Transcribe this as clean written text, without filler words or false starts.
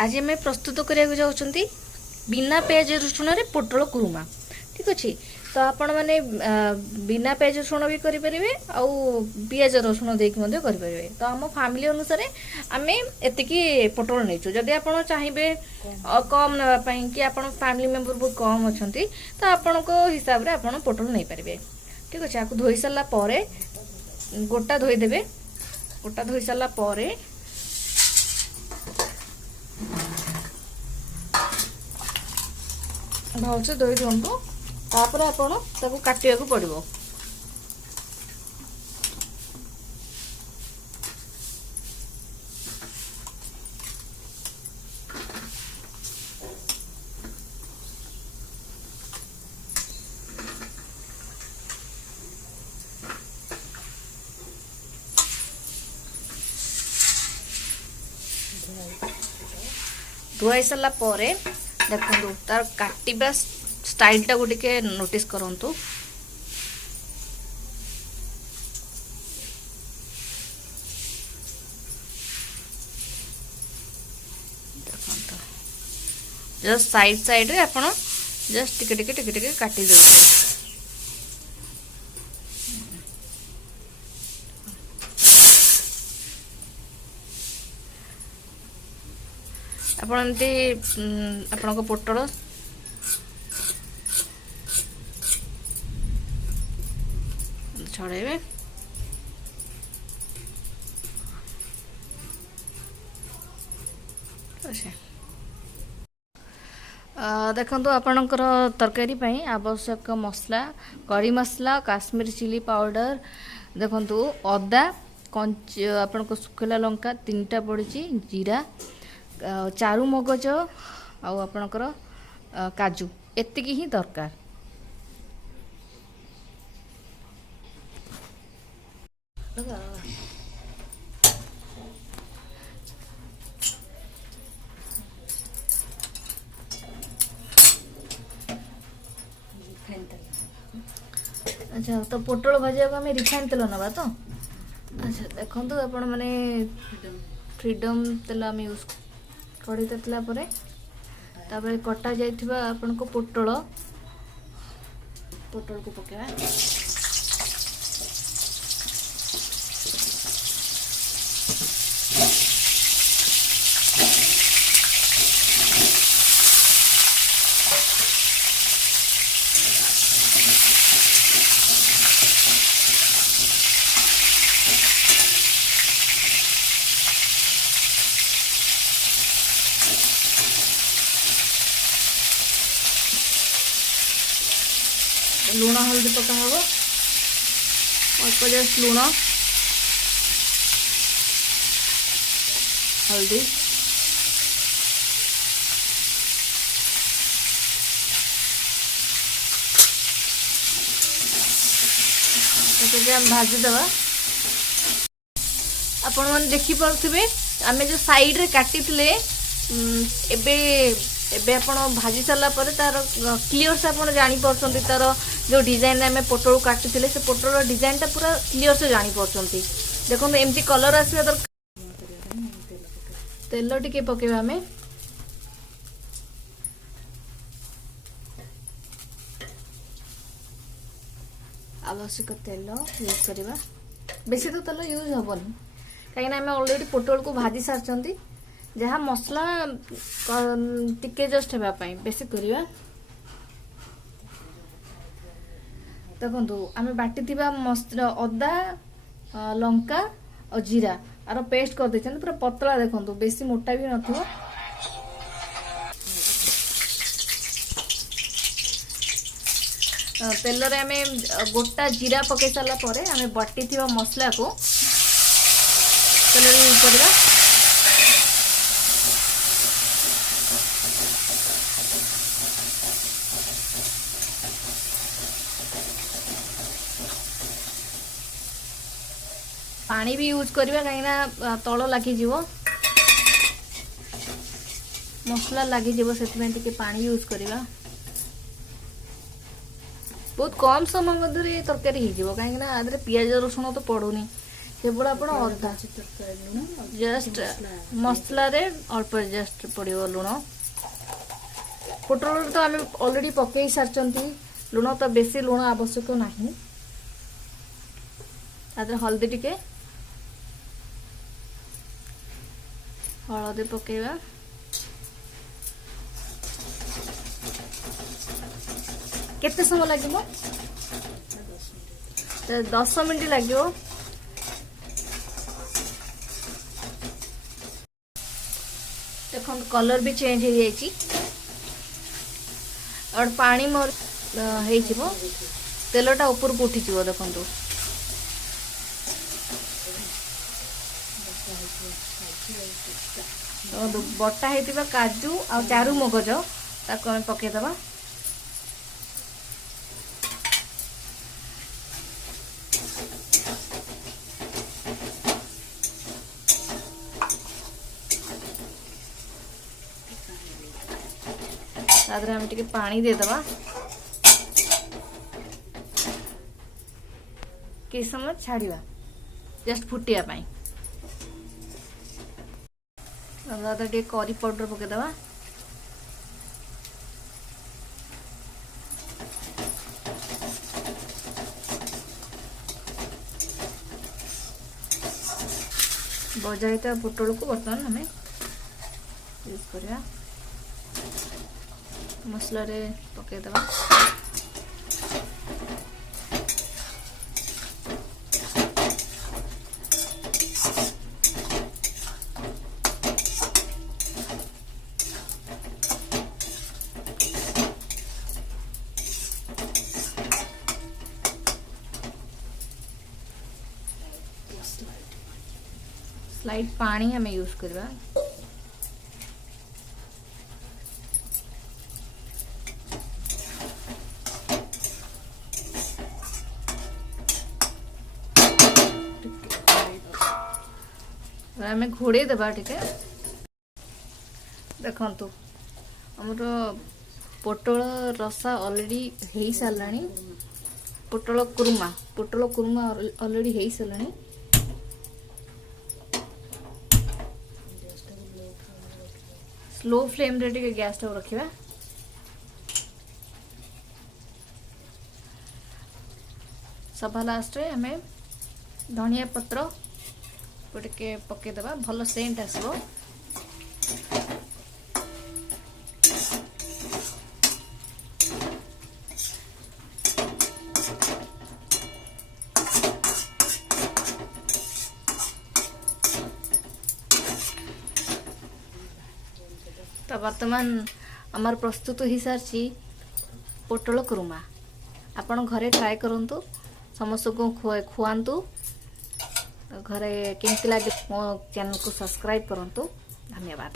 आज आम प्रस्तुत करने जाऊँगी बिना पियाज रसुण रे पोटल कुरुमा। ठीक अच्छे तो आपण मैंने बिना पियाज रसुण भी करेंगे आउ पियाज रसुण देके करेंगे। तो आम फैमिली अनुसार आम एतिकी पोटल नहीं जदि आप चाहिए कम नापी कि आप फैमिली मेंबर बहुत कम अच्छा तो आपण हिसाब से आप पोटल नहीं पारे। ठीक अच्छे आपको धोई सारापर गोटा धोईदेवे। गोटा धोई सारापर भलसे धोई दिंतु तापर आपण ताको काटिया को पड़िबो। धोई सारा पर देखो तार काटिबा स्टाइल टा गोटे नोटिस करंतु। जस्ट साइड साइड रे आपण जस्ट टिके टिके टिके टिके काटी देबे। आपण एमती आपण पोटल छड़ेबे। देखो आपणकर तरकारी पाई आवश्यक मसला करी मसला काश्मीरी चिली पाउडर देखो अदा कंच आपण को सुखला लंका 3टा पड़ी जीरा चारू मगज आपणकर काजू एतिकी ही दरकार। अच्छा तो पोटल भाजा को हमें रिफाइन तेल नवा तो। अच्छा देखो आपण माने फ्रीडम तेल आम यूज कड़ी तातला परे तापर कटा जाइथिबा आपण को पोटल को पकेबा। लुण हल्दी पका हम अल्प जस्ट लुण हल्दी हम भाजीदवा। आपण मैंने देखिपे आम जो साइड रे काटी एबे आपण भाजी सारा पर तार क्लियर से आपण जानी परछंती तार जो डिजाइन में पोटल काटी से पोटल डिजाइन टा पूरा क्लियर से जानी परछंती। देखो एमती कलर आसवा दरकार। तेल टिके पकेबा हमें आवश्यक तेल यूज करवा। बेसी तो तेल यूज हेनी कहीं आम ऑलरेडी पोटल को भाजी सारचंती जहाँ मसला टिके जस्ट हेबाई बेसी करवा। देखो आम बाटी अदा लंका और जीरा आर पेस्ट कर दे पूरा पतला देखो बेसी मोटा भी न तेल रे आम गोटा जीरा पकई सारा पर आम बाटी मसला को तेल यूज करवा। पानी भी यूज करवा कहीं तल लगी मसला लगी से पानी यूज करवा। बहुत कम समय मध्य तरकारी हो कहीं आदि पियाज रसुण तो पड़ूनी केवल आपण अधा जस्ट मसला रे अल्प जस्ट पड़ो लुण पोटल तो आम ऑलरेडी पकई सारचंती लुण तो बेसी लुण आवश्यक नहीं हल्दी टिके हलदी पकेवा केते समय लगे 10 मिनट लगे देखो कलर भी चेंज हो जाइए और पानी मोर हो तेलटा ऊपर को उठी देखो बटा होता काजू आ चारू मगज ताको आम पकईदबा तादरे हम टिके पानी देदबा कि समय छाड़िबा जस्ट फुटिया पाई टे करी पाउडर पकईदबा भजा होता पोटल को बर्तमान हमें यूज करवा मसला रे पकईदबा स्लाइड पानी हमें यूज करवा आम घोड़े देबा टिके देखंतु हमर पोटल रसा ऑलरेडी हेई सारलानी पोटल कुरुमा ऑलरेडी हेई सारलानी स्लो फ्लेम रे टिके गैस टाइम रखिबा सभा लास्ट रे हमें धनिया पत्र टिके पकईदबा भल सेंट आसबो तो वर्तमान आमर प्रस्तुत हो सारी पोटल कुरुमा आपण घरे ट्राए करंतु समस्त को खुआंतु घरे केमती लगे मो चैनल को सब्सक्राइब करंतु धन्यवाद।